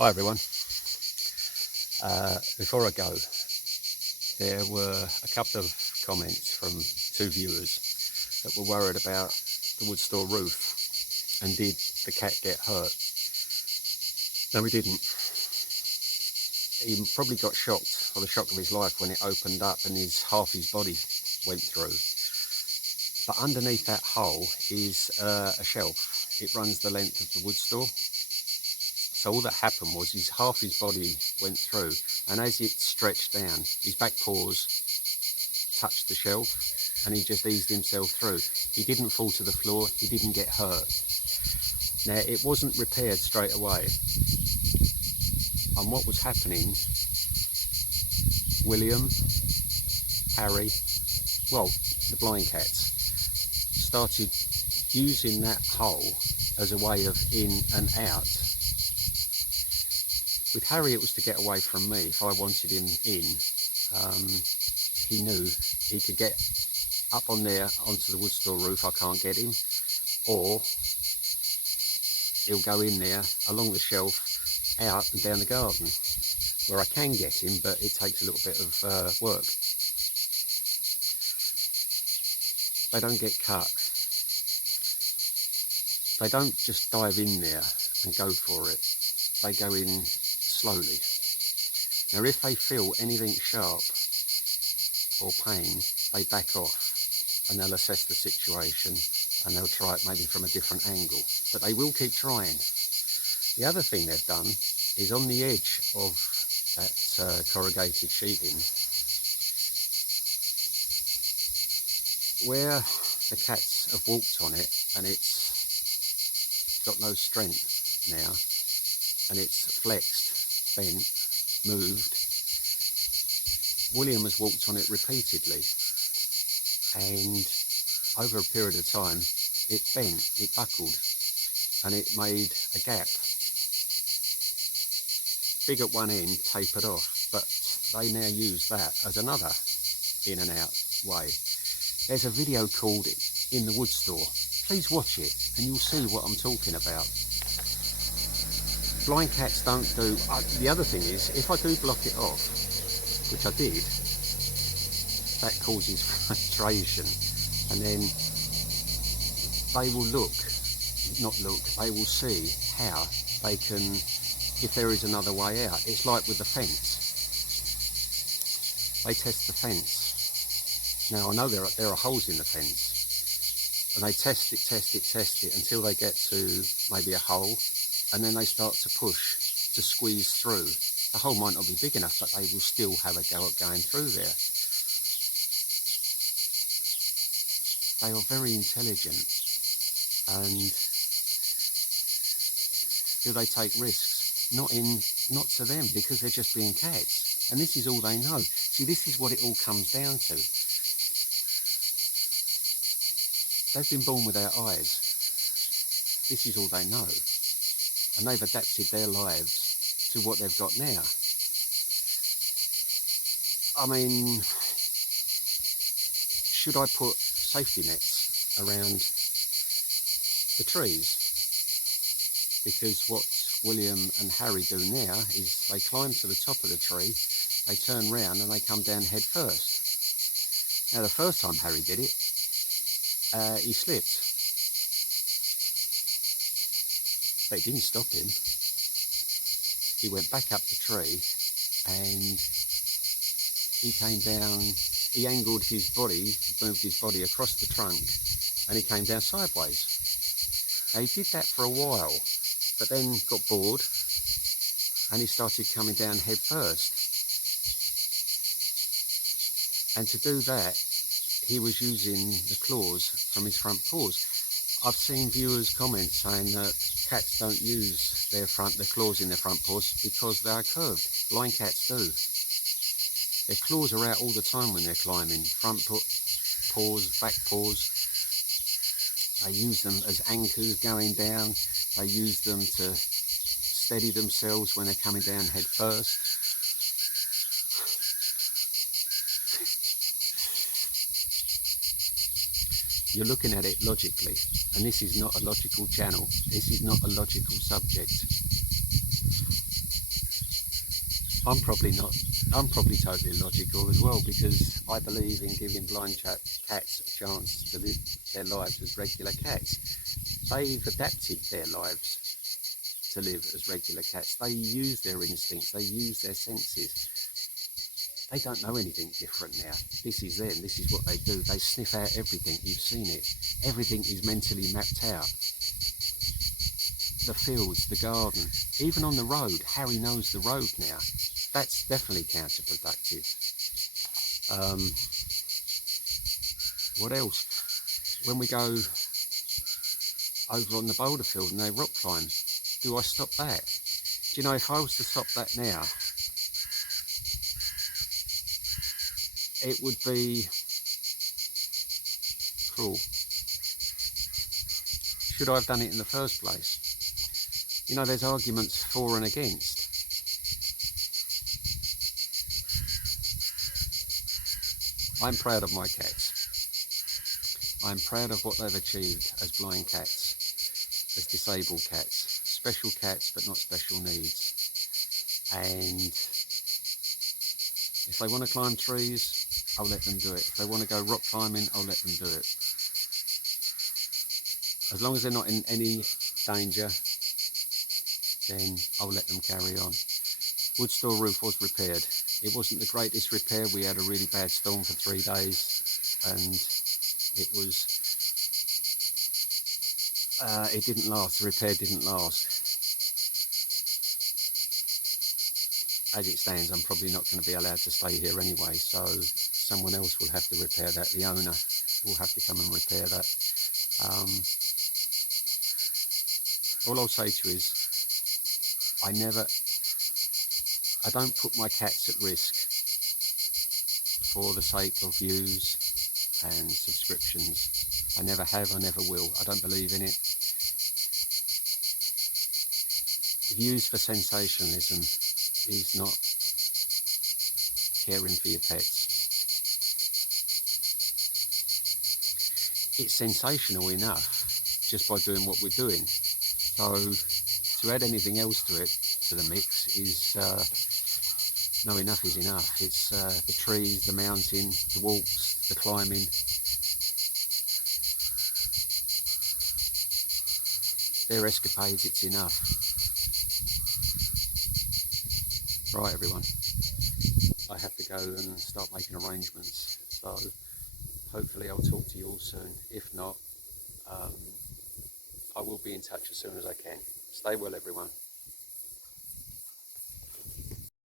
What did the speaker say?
Hi everyone. Before I go, there were a couple of comments from two viewers that were worried about the wood store roof and did the cat get hurt. No, he didn't. He probably got shocked, or the shock of his life, when it opened up and half his body went through. But underneath that hole is a shelf. It runs the length of the wood store. So all that happened was half his body went through, and as it stretched down, his back paws touched the shelf and he just eased himself through. He didn't fall to the floor, he didn't get hurt. Now, it wasn't repaired straight away, and what was happening, William, Harry, well, the blind cats, started using that hole as a way of in and out. With Harry, it was to get away from me. If I wanted him in, he knew he could get up on there onto the wood store roof. I can't get him, or he'll go in there along the shelf, out and down the garden, where I can get him, but it takes a little bit of work. They don't get cut. They don't just dive in there and go for it. They go in slowly. Now, if they feel anything sharp or pain, they back off and they'll assess the situation and they'll try it maybe from a different angle, but they will keep trying. The other thing they've done is on the edge of that corrugated sheeting, where the cats have walked on it and it's got no strength now, and it's flexed, bent, moved. William has walked on it repeatedly, and over a period of time it bent, it buckled, and it made a gap. Big at one end, tapered off, but they now use that as another in and out way. There's a video called In the Wood Store. Please watch it and you'll see what I'm talking about. Blind cats don't do... the other thing is, if I do block it off, which I did, that causes frustration, and then they will they will see how they can, if there is another way out. It's like with the fence. They test the fence. Now, I know there are holes in the fence, and they test it until they get to maybe a hole, and then they start to push, to squeeze through. The hole might not be big enough, but they will still have a go at going through there. They are very intelligent, and do they take risks? Not to them, because they're just being cats, and this is all they know. See, this is what it all comes down to. They've been born without eyes. This is all they know, and they've adapted their lives to what they've got now. I mean, should I put safety nets around the trees? Because what William and Harry do now is they climb to the top of the tree, they turn round and they come down head first. Now, the first time Harry did it, he slipped, but it didn't stop him. He went back up the tree and he came down, he angled his body, moved his body across the trunk, and he came down sideways. Now, he did that for a while, but then got bored and he started coming down head first. And to do that, he was using the claws from his front paws. I've seen viewers comment saying that cats don't use the claws in their front paws because they are curved. Blind cats do. Their claws are out all the time when they're climbing. Front paws, back paws. They use them as anchors going down. They use them to steady themselves when they're coming down head first. You're looking at it logically, and this is not a logical channel. This is not a logical subject. I'm probably not. I'm probably totally illogical as well, because I believe in giving blind cats a chance to live their lives as regular cats. They've adapted their lives to live as regular cats. They use their instincts. They use their senses. They don't know anything different now. This is them. This is what they do. They sniff out everything. You've seen it. Everything is mentally mapped out. The fields, the garden, even on the road. Harry knows the road now. That's definitely counterproductive. What else? When we go over on the boulder field and they rock climb, do I stop that? Do you know, if I was to stop that now, it would be cruel. Should I have done it in the first place? You know, there's arguments for and against. I'm proud of my cats. I'm proud of what they've achieved as blind cats, as disabled cats, special cats but not special needs. And if they want to climb trees, I'll let them do it. If they want to go rock climbing, I'll let them do it. As long as they're not in any danger, then I'll let them carry on. Wood store roof was repaired. It wasn't the greatest repair. We had a really bad storm for 3 days, and it didn't last. The repair didn't last. As it stands, I'm probably not going to be allowed to stay here anyway, so someone else will have to repair that. The owner will have to come and repair that. All I'll say to you is, I don't put my cats at risk for the sake of views and subscriptions. I never have, I never will. I don't believe in it. Views for sensationalism is not caring for your pets. It's sensational enough just by doing what we're doing. So to add anything else to it, to the mix, is no, enough is enough. It's the trees, the mountain, the walks, the climbing. Their escapades, it's enough. Right, everyone, I have to go and start making arrangements, so hopefully I'll talk to you all soon. If not, I will be in touch as soon as I can. Stay well, everyone.